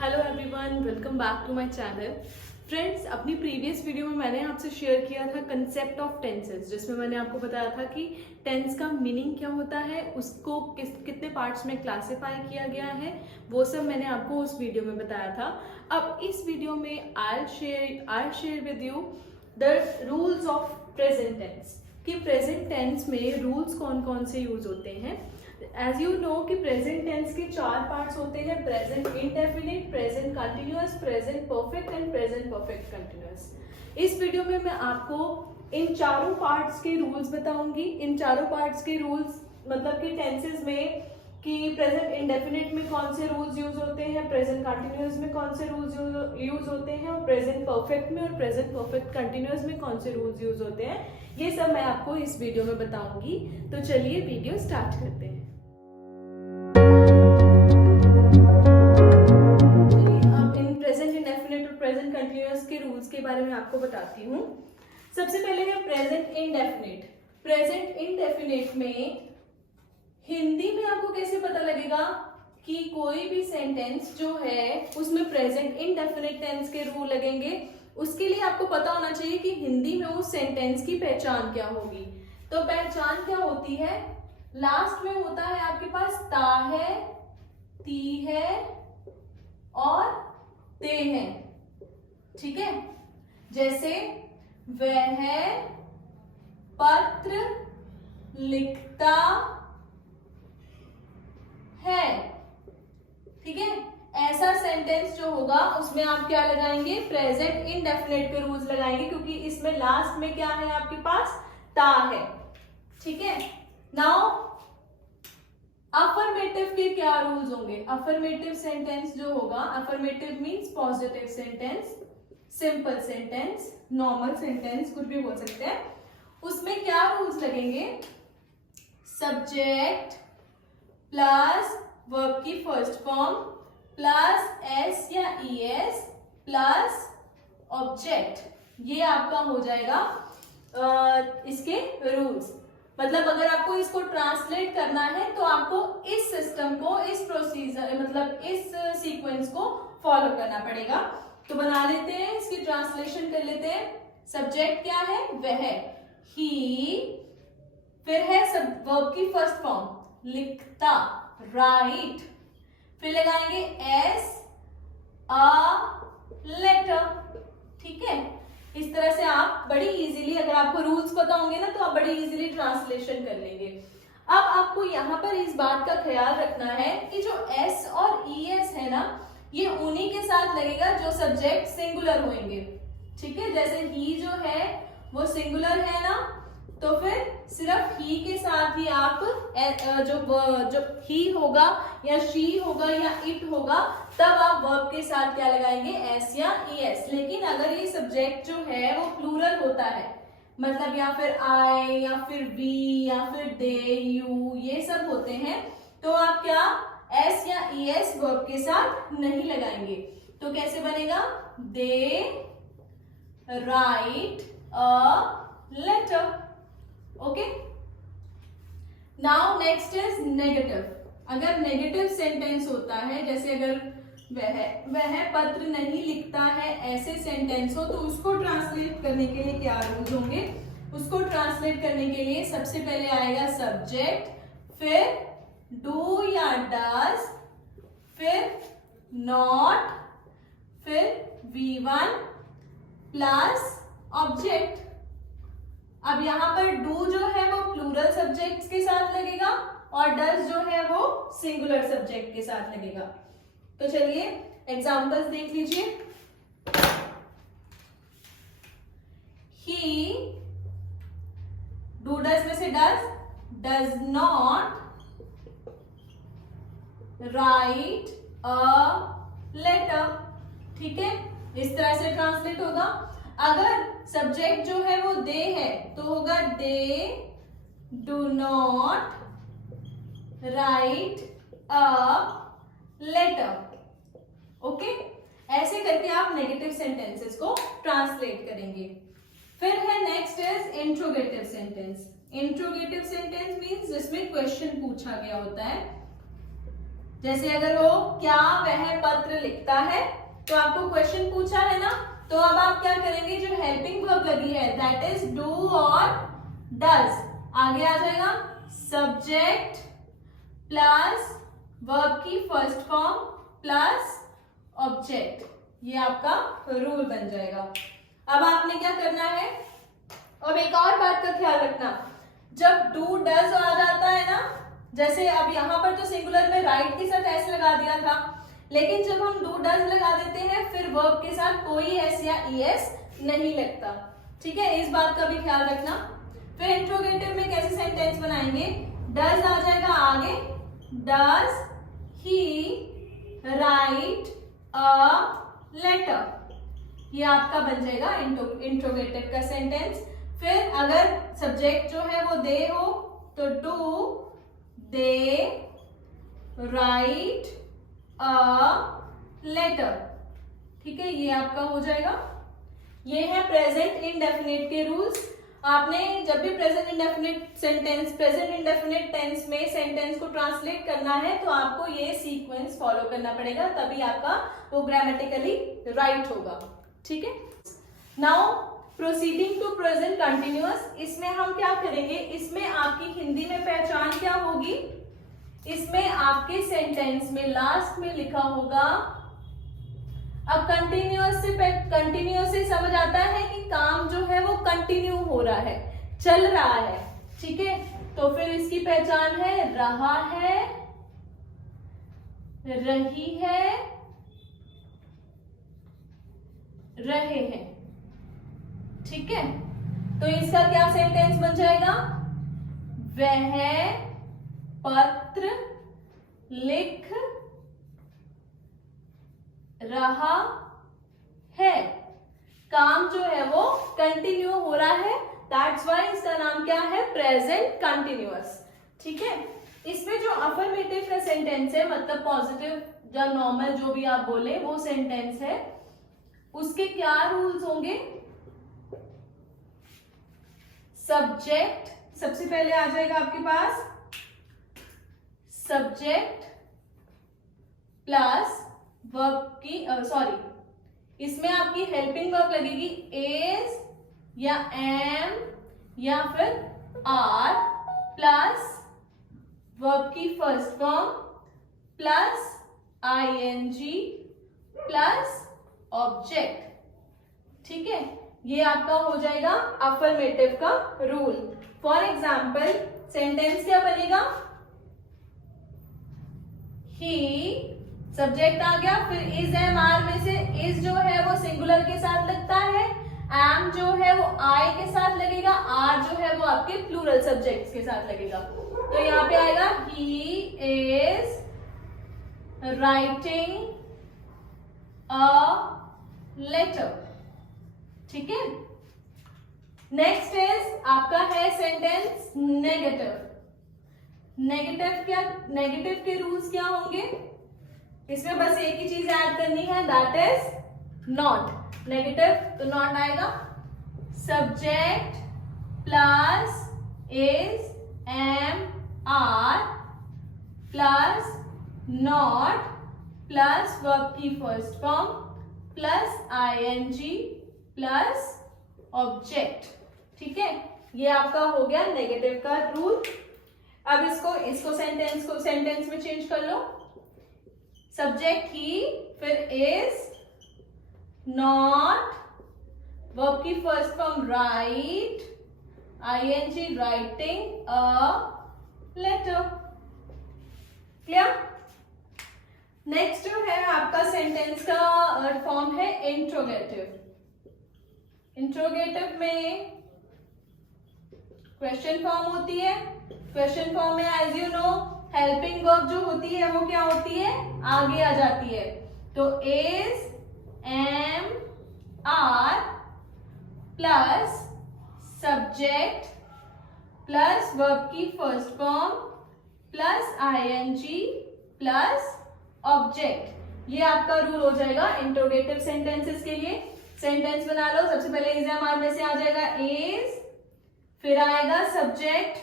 Hello everyone, welcome back to my channel. Friends, अपनी previous video में मैंने आपसे शेयर किया था कंसेप्ट ऑफ टेंसेस, जिसमें मैंने आपको बताया था कि टेंस का मीनिंग क्या होता है, उसको कितने पार्ट्स में क्लासिफाई किया गया है, वो सब मैंने आपको उस वीडियो में बताया था। अब इस वीडियो में I share with you the rules of present tense, कि प्रेजेंट टेंस में रूल्स कौन कौन से यूज होते हैं। एज यू नो कि प्रेजेंट टेंस के 4 पार्ट्स होते हैं: present indefinite, present continuous, present perfect and present perfect continuous. इस वीडियो में मैं आपको इन चारों पार्ट्स के रूल्स बताऊंगी। इन चारों पार्ट्स के रूल्स मतलब कि टेंसेस में कि प्रेजेंट इंडेफिनिट में कौन से रूल्स यूज होते हैं, प्रेजेंट कंटिन्यूअस में कौन से रूल्स यूज होते हैं, और प्रेजेंट परफेक्ट में और प्रेजेंट परफेक्ट कंटिन्यूअस में कौन से रूल्स यूज होते हैं, ये सब मैं आपको इस वीडियो में बताऊंगी। तो चलिए वीडियो स्टार्ट करते हैं। प्रेजेंट कंटिन्यूअस के रूल्स के बारे में आपको बताती हूँ। सबसे पहले है प्रेजेंट इंडेफिनिट। प्रेजेंट इंडेफिनिट में हिंदी में आपको कैसे पता लगेगा कि कोई भी सेंटेंस जो है उसमें प्रेजेंट इंडेफिनिट टेंस के रूल लगेंगे। उसके लिए आपको पता होना चाहिए कि हिंदी में उस सेंटेंस की पहचान क्या होगी। तो पहचान क्या होती है? लास्ट में होता है आपके पास ता है, ती है और ते है। ठीक है, जैसे वह पत्र लिखता है। ठीक है, ऐसा सेंटेंस जो होगा उसमें आप क्या लगाएंगे? प्रेजेंट इंडेफिनिट के रूल्स लगाएंगे, क्योंकि इसमें लास्ट में क्या है आपके पास? ता है। ठीक है, नाउ अफर्मेटिव के क्या रूल्स होंगे? अफर्मेटिव सेंटेंस जो होगा, affirmative means positive sentence, simple sentence, normal sentence, कुछ भी बोल सकते हैं। उसमें क्या रूल्स लगेंगे? सब्जेक्ट प्लस वर्ब की फर्स्ट फॉर्म प्लस एस या ईएस प्लस ऑब्जेक्ट, ये आपका हो जाएगा इसके रूल्स। मतलब अगर आपको इसको ट्रांसलेट करना है तो आपको इस सिस्टम को, इस प्रोसीजर मतलब इस सीक्वेंस को फॉलो करना पड़ेगा। तो बना लेते हैं, इसकी ट्रांसलेशन कर लेते हैं। सब्जेक्ट क्या है? वह, ही, फिर है सब वर्ब की फर्स्ट फॉर्म लिखता, राइट, फिर लगाएंगे एस अ लेटर। ठीक है, इस तरह से आप बड़ी इजीली, अगर आपको रूल्स पता होंगे ना तो आप बड़ी इजीली ट्रांसलेशन कर लेंगे। अब आपको यहाँ पर इस बात का ख्याल रखना है कि जो एस और ई एस है ना, ये उन्हीं के साथ लगेगा जो सब्जेक्ट सिंगुलर होंगे। ठीक है, जैसे ही जो है वो सिंगुलर है ना, तो फिर सिर्फ ही के साथ ही आप जो ही होगा या शी होगा या इट होगा, तब आप वर्ब के साथ क्या लगाएंगे? एस या ई एस। लेकिन अगर ये सब्जेक्ट जो है वो प्लूरल होता है, मतलब या फिर आई या फिर वी या फिर दे, यू, ये सब होते हैं, तो आप क्या एस या ई एस वर्ब के साथ नहीं लगाएंगे। तो कैसे बनेगा? They write a letter. Okay, now next is negative. अगर नेगेटिव सेंटेंस होता है, जैसे अगर वह पत्र नहीं लिखता है, ऐसे सेंटेंस हो, तो उसको ट्रांसलेट करने के लिए क्या रूल्स होंगे? उसको ट्रांसलेट करने के लिए सबसे पहले आएगा सब्जेक्ट, फिर डू या डज, फिर नॉट, फिर V1 प्लस ऑब्जेक्ट। अब यहाँ पर डू जो है वो प्लूरल सब्जेक्ट्स के साथ लगेगा और डज जो है वो सिंगुलर सब्जेक्ट के साथ लगेगा। तो चलिए एग्जांपल्स देख लीजिए। ही, डू डज में से does not write a letter. ठीक है, इस तरह से ट्रांसलेट होगा। अगर सब्जेक्ट जो है वो दे है तो होगा they do not write a letter. Okay, ऐसे करके आप नेगेटिव सेंटेंसेस को ट्रांसलेट करेंगे। फिर है next is interrogative sentence. Interrogative sentence means जिसमें क्वेश्चन पूछा गया होता है। जैसे अगर वो क्या वह पत्र लिखता है, तो आपको क्वेश्चन पूछा है ना, तो अब आप क्या करेंगे, जो हेल्पिंग वर्ब लगी है दैट इज डू और डज, आगे आ जाएगा सब्जेक्ट प्लस वर्ब की फर्स्ट फॉर्म प्लस ऑब्जेक्ट, ये आपका रूल बन जाएगा। अब आपने क्या करना है, अब एक और बात का ख्याल रखना, जब डू डज आ जाता है ना, जैसे अब यहां पर तो सिंगुलर में राइट के साथ एस लगा दिया था, लेकिन जब हम डू डज लगा देते हैं फिर वर्ब के साथ कोई एस या ईएस नहीं लगता, ठीक है, इस बात का भी ख्याल रखना। फिर इंट्रोगेटिव में कैसे सेंटेंस बनाएंगे, डज आ जाएगा आगे, does he write a letter, ये आपका बन जाएगा इंट्रोगेटिव का सेंटेंस। फिर अगर सब्जेक्ट जो है वो दे हो तो do they write a letter, ठीक है, ये आपका हो जाएगा। ये है प्रेजेंट इंडेफिनिट के रूल्स। आपने जब भी प्रेजेंट इंडेफिनिट टेंस में सेंटेंस को ट्रांसलेट करना है तो आपको ये सीक्वेंस फॉलो करना पड़ेगा, तभी आपका वो ग्रामेटिकली राइट होगा, ठीक है। Now proceeding to present continuous, इसमें हम क्या करेंगे, इसमें आपकी हिंदी में पहचान क्या होगी, इसमें आपके सेंटेंस में लास्ट में लिखा होगा, अब कंटिन्यूअस से समझ आता है कि काम जो है वो कंटिन्यू हो रहा है, चल रहा है, ठीक है, तो फिर इसकी पहचान है रहा है, रही है, रहे हैं, ठीक है। तो इसका क्या सेंटेंस बन जाएगा, वह पत्र लिख रहा है, काम जो है वो कंटिन्यू हो रहा है, दैट्स व्हाई इसका नाम क्या है, प्रेजेंट कंटिन्यूअस, ठीक है। इसमें जो अफर्मेटिव का सेंटेंस है, मतलब पॉजिटिव या नॉर्मल जो भी आप बोले वो सेंटेंस है, उसके क्या रूल्स होंगे, सब्जेक्ट सबसे पहले आ जाएगा आपके पास, सब्जेक्ट प्लस वर्ब की इसमें आपकी हेल्पिंग वर्ब लगेगी इज या एम या फिर आर प्लस वर्ब की first form plus ING plus object, ठीक है, ये आपका हो जाएगा अफर्मेटिव का रूल। फॉर एग्जाम्पल सेंटेंस क्या बनेगा, ही सब्जेक्ट आ गया, फिर इज एम आर में से इज जो है वो सिंगुलर के साथ लगता है, एम जो है वो आई के साथ लगेगा, आर जो है वो आपके प्लूरल सब्जेक्ट्स के साथ लगेगा, तो यहाँ पे आएगा he is writing a letter, ठीक है। नेक्स्ट इज आपका है सेंटेंस नेगेटिव। नेगेटिव के रूल्स क्या होंगे, इसमें बस एक ही चीज ऐड करनी है, दैट इज नॉट। नेगेटिव तो नॉट आएगा, subject plus is am are plus not plus verb की first form plus ING plus object, ठीक है, ये आपका हो गया नेगेटिव का रूल। अब इसको सेंटेंस में चेंज कर लो, सब्जेक्ट ही, फिर इज नॉट वर्ब की first form write, ING writing a letter, clear. Next जो है आपका सेंटेंस का फॉर्म है इंट्रोगेटिव। इंट्रोगेटिव में क्वेश्चन फॉर्म होती है, क्वेश्चन फॉर्म में as you know helping verb जो होती है वो क्या होती है, आगे आ जाती है, तो is am are plus subject plus verb की first form plus ING plus object, ये आपका रूल हो जाएगा इंट्रोगेटिव सेंटेंसेस के लिए। सेंटेंस बना लो, सबसे पहले इज एम आर में से आ जाएगा इज, फिर आएगा subject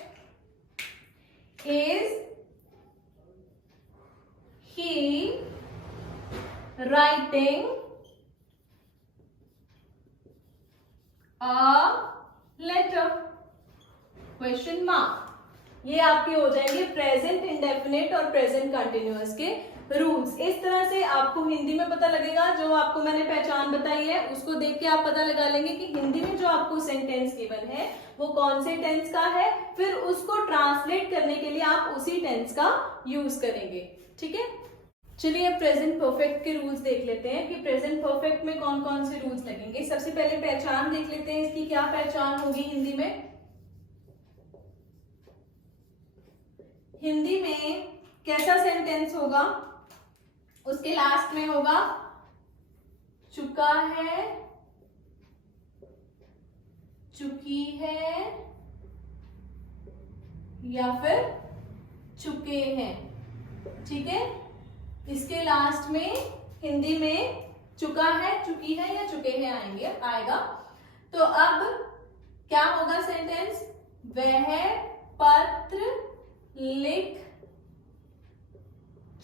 is he writing a letter, question mark. ये आपके हो जाएंगे प्रेजेंट इंडेफिनिट और प्रेजेंट कंटिन्यूअस के रूल्स। इस तरह से आपको हिंदी में पता लगेगा। जो आपको मैंने पहचान बताई है उसको देख के आप पता लगा लेंगे कि हिंदी में जो आपको सेंटेंस गिवन है वो कौन से टेंस का है, फिर उसको ट्रांसलेट करने के लिए आप उसी टेंस का यूज करेंगे। ठीक है, चलिए अब प्रेजेंट परफेक्ट के रूल्स देख लेते हैं कि प्रेजेंट परफेक्ट में कौन कौन से रूल्स लगेंगे। सबसे पहले पहचान देख लेते हैं, इसकी क्या पहचान होगी हिंदी में। हिंदी में कैसा सेंटेंस होगा, उसके लास्ट में होगा चुका है, चुकी है या फिर चुके हैं। ठीक है, इसके लास्ट में हिंदी में चुका है, चुकी है या चुके हैं आएगा। तो अब क्या होगा सेंटेंस, वह पत्र लिख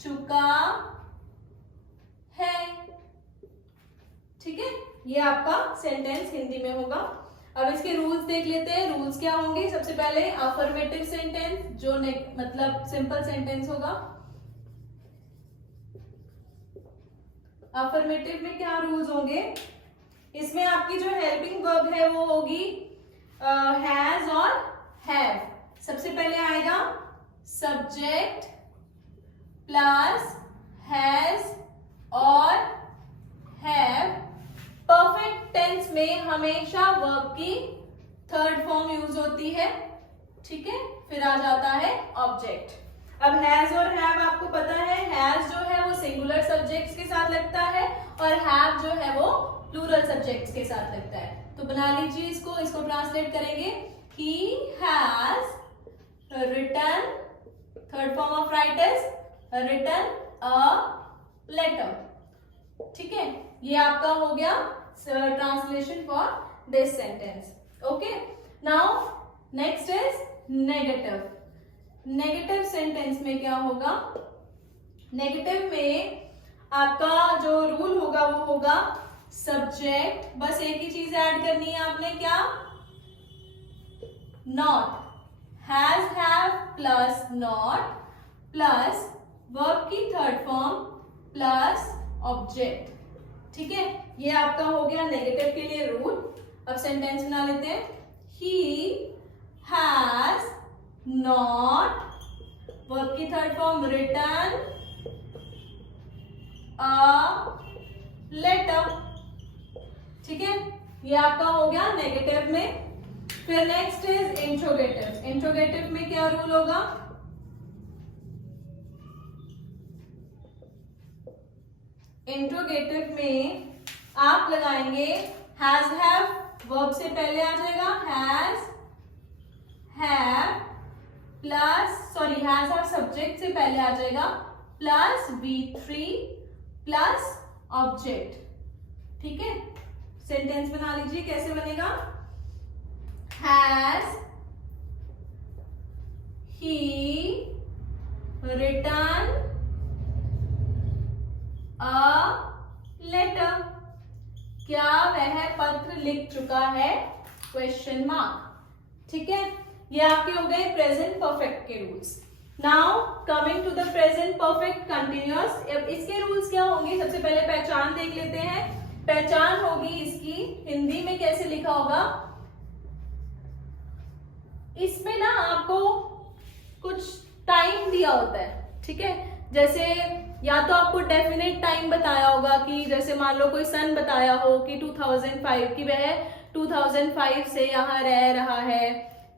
चुका है। ठीक है, ये आपका सेंटेंस हिंदी में होगा। अब इसके रूल्स देख लेते हैं। रूल्स क्या होंगे, सबसे पहले अफर्मेटिव सेंटेंस जो मतलब सिंपल सेंटेंस होगा। अफर्मेटिव में क्या रूल्स होंगे, इसमें आपकी जो हेल्पिंग वर्ब है वो होगी हैज और हैव। सबसे पहले आएगा सब्जेक्ट प्लस हैज और हैव। परफेक्ट टेंस में हमेशा वर्ब की थर्ड फॉर्म यूज होती है। ठीक है, फिर आ जाता है ऑब्जेक्ट। अब हैज और हैव आपको पता है, हैज जो है वो सिंगुलर सब्जेक्ट्स के साथ लगता है और हैव जो है वो प्लूरल सब्जेक्ट्स के साथ लगता है। तो बना लीजिए इसको ट्रांसलेट करेंगे, he has written, third form of right is written a letter। ठीक है, ये आपका हो गया translation for this sentence. Okay, now next is negative. Negative sentence में क्या होगा, नेगेटिव में आपका जो रूल होगा वो होगा सब्जेक्ट, बस एक ही चीज ऐड करनी है आपने, क्या, not, has have plus not plus verb की थर्ड फॉर्म प्लस ऑब्जेक्ट। ठीक है, ये आपका हो गया नेगेटिव के लिए रूल। अब सेंटेंस बना लेते हैं, ही हैज नॉट, वर्ब की third form written a letter. ठीक है, ये आपका हो गया नेगेटिव में। फिर नेक्स्ट इज इंट्रोगेटिव। इंट्रोगेटिव में क्या रूल होगा, इंट्रोगेटिव में आप लगाएंगे हैज हैव, वर्ब से पहले आ जाएगा has have plus has have subject से पहले आ जाएगा प्लस V3 प्लस ऑब्जेक्ट। ठीक है, सेंटेंस बना लीजिए, कैसे बनेगा, has he written a letter, क्या वह पत्र लिख चुका है, क्वेश्चन मार्क। ठीक है, ये आपके हो गए प्रेजेंट परफेक्ट के rules. Now coming to the present perfect continuous. अब इसके रूल्स क्या होंगे, सबसे पहले पहचान देख लेते हैं। पहचान होगी इसकी हिंदी में कैसे लिखा होगा, इसमें ना आपको कुछ टाइम दिया होता है। ठीक है, जैसे या तो आपको डेफिनेट टाइम बताया होगा कि जैसे मान लो कोई सन बताया हो कि 2005 की, वह 2005 से यहाँ रह रहा है।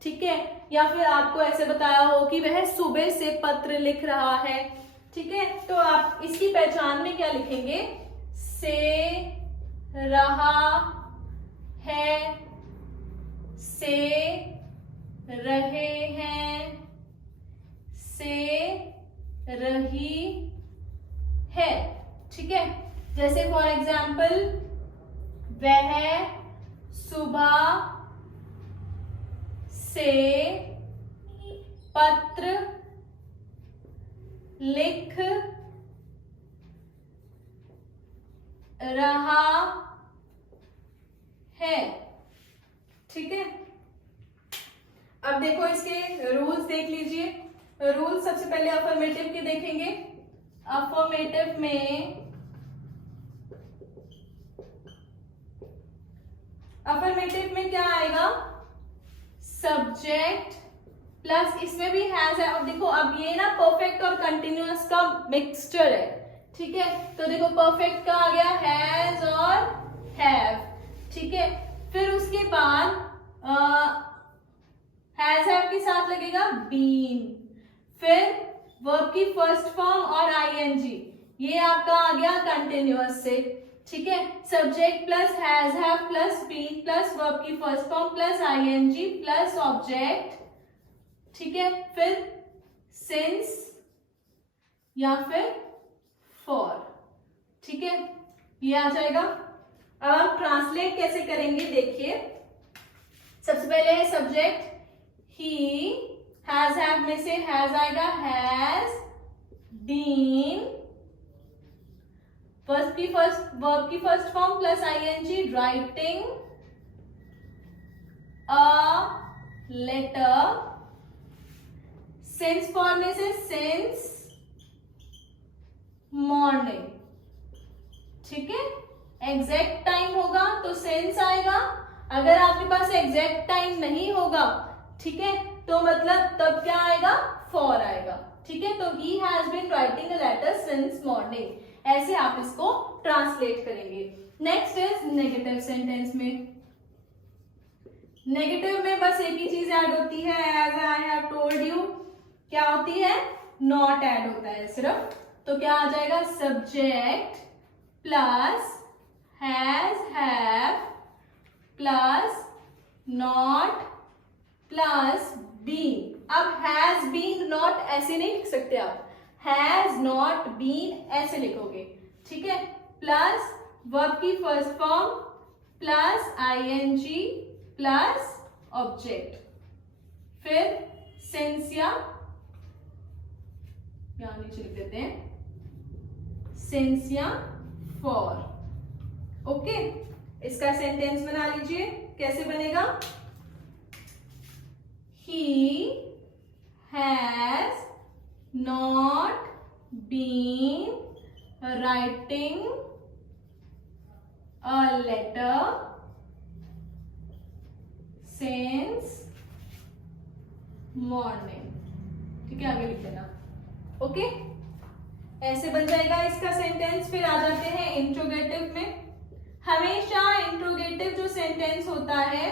ठीक है, या फिर आपको ऐसे बताया हो कि वह सुबह से पत्र लिख रहा है। ठीक है, तो आप इसकी पहचान में क्या लिखेंगे, से रहा है, से रहे हैं, से रही है। ठीक है, जैसे फॉर एग्जाम्पल वह सुबह से पत्र लिख रहा है। ठीक है, अब देखो इसके रूल्स देख लीजिए। रूल्स सबसे पहले अफर्मेटिव के देखेंगे। अफर्मेटिव में क्या आएगा, सब्जेक्ट प्लस इसमें भी हैज है। अब देखो, अब ये ना परफेक्ट और कंटिन्यूअस का मिक्सचर है। ठीक है, तो देखो परफेक्ट का आ गया हैज और हैव। ठीक है, फिर उसके बाद हैज हैव के साथ लगेगा बीन, फिर वर्ब की फर्स्ट फॉर्म और आईएनजी, ये आपका आ गया कंटिन्यूअस से। ठीक है, subject plus has have plus been plus verb की first form plus ING plus object. ठीक है, फिर सिंस या फिर फॉर। ठीक है, ये आ जाएगा। अब आप ट्रांसलेट कैसे करेंगे देखिए। सबसे पहले है सब्जेक्ट, ही, हैज हैव में से हैज आएगा, हैज बीन, वर्ब की first form plus ING, writing a letter. Since for में से सिंस मॉर्निंग। ठीक है, एग्जैक्ट टाइम होगा तो सिंस आएगा। अगर आपके पास एग्जैक्ट टाइम नहीं होगा, ठीक है, तो मतलब तब क्या आएगा, फॉर आएगा। ठीक है, तो he has been writing a letter since morning, ऐसे आप इसको ट्रांसलेट करेंगे। नेक्स्ट इज नेगेटिव सेंटेंस में। नेगेटिव में बस एक ही चीज ऐड होती है, as I have told you, क्या होती है, नॉट ऐड होता है सिर्फ। तो क्या आ जाएगा, subject plus has have plus not plus been. अब हैज बीन नॉट ऐसे नहीं लिख सकते आप, हैज नॉट बीन ऐसे लिखोगे। ठीक है, प्लस वर्ब की first form plus ING plus object, फिर सिंस या यहां नीचे लिख देते हैं, सिंस या फॉर। ओके, इसका सेंटेंस बना लीजिए। कैसे बनेगा, he has not been writing a letter since morning. ठीक है, आगे लिख देना। ओके, ऐसे बन जाएगा इसका सेंटेंस। फिर आ जाते हैं इंट्रोगेटिव में। हमेशा इंट्रोगेटिव जो सेंटेंस होता है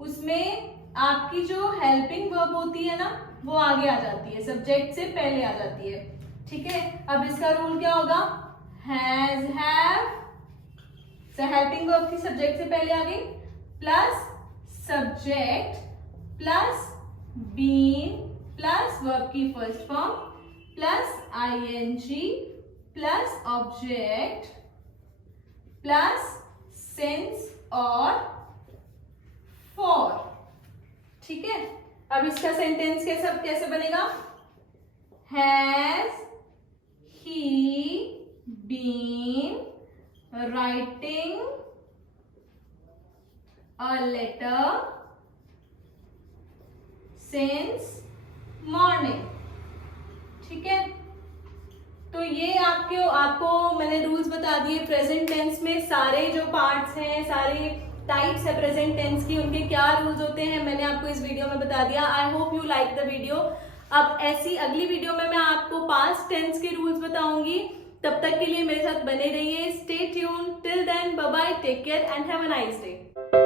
उसमें आपकी जो हेल्पिंग वर्ब होती है ना, वो आगे आ जाती है, सब्जेक्ट से पहले आ जाती है। ठीक है, अब इसका रूल क्या होगा, हैज हैव, हेल्पिंग वर्ब की सब्जेक्ट से पहले आ गई, plus subject plus been plus verb की first form plus ING plus object plus since और फॉर। ठीक है, अब इसका सेंटेंस कैसे बनेगा, has he been writing a letter since morning. ठीक है, तो ये आपको मैंने रूल्स बता दिए। प्रेजेंट टेंस में सारे जो पार्ट्स हैं, सारे टाइप्स है प्रेजेंट टेंस की, उनके क्या रूल्स होते हैं मैंने आपको इस वीडियो में बता दिया। I hope you like the video. अब ऐसी अगली वीडियो में मैं आपको पास्ट टेंस के रूल्स बताऊंगी। तब तक के लिए मेरे साथ बने रहिए। Stay tune, till then, bye bye, take care and have a nice day.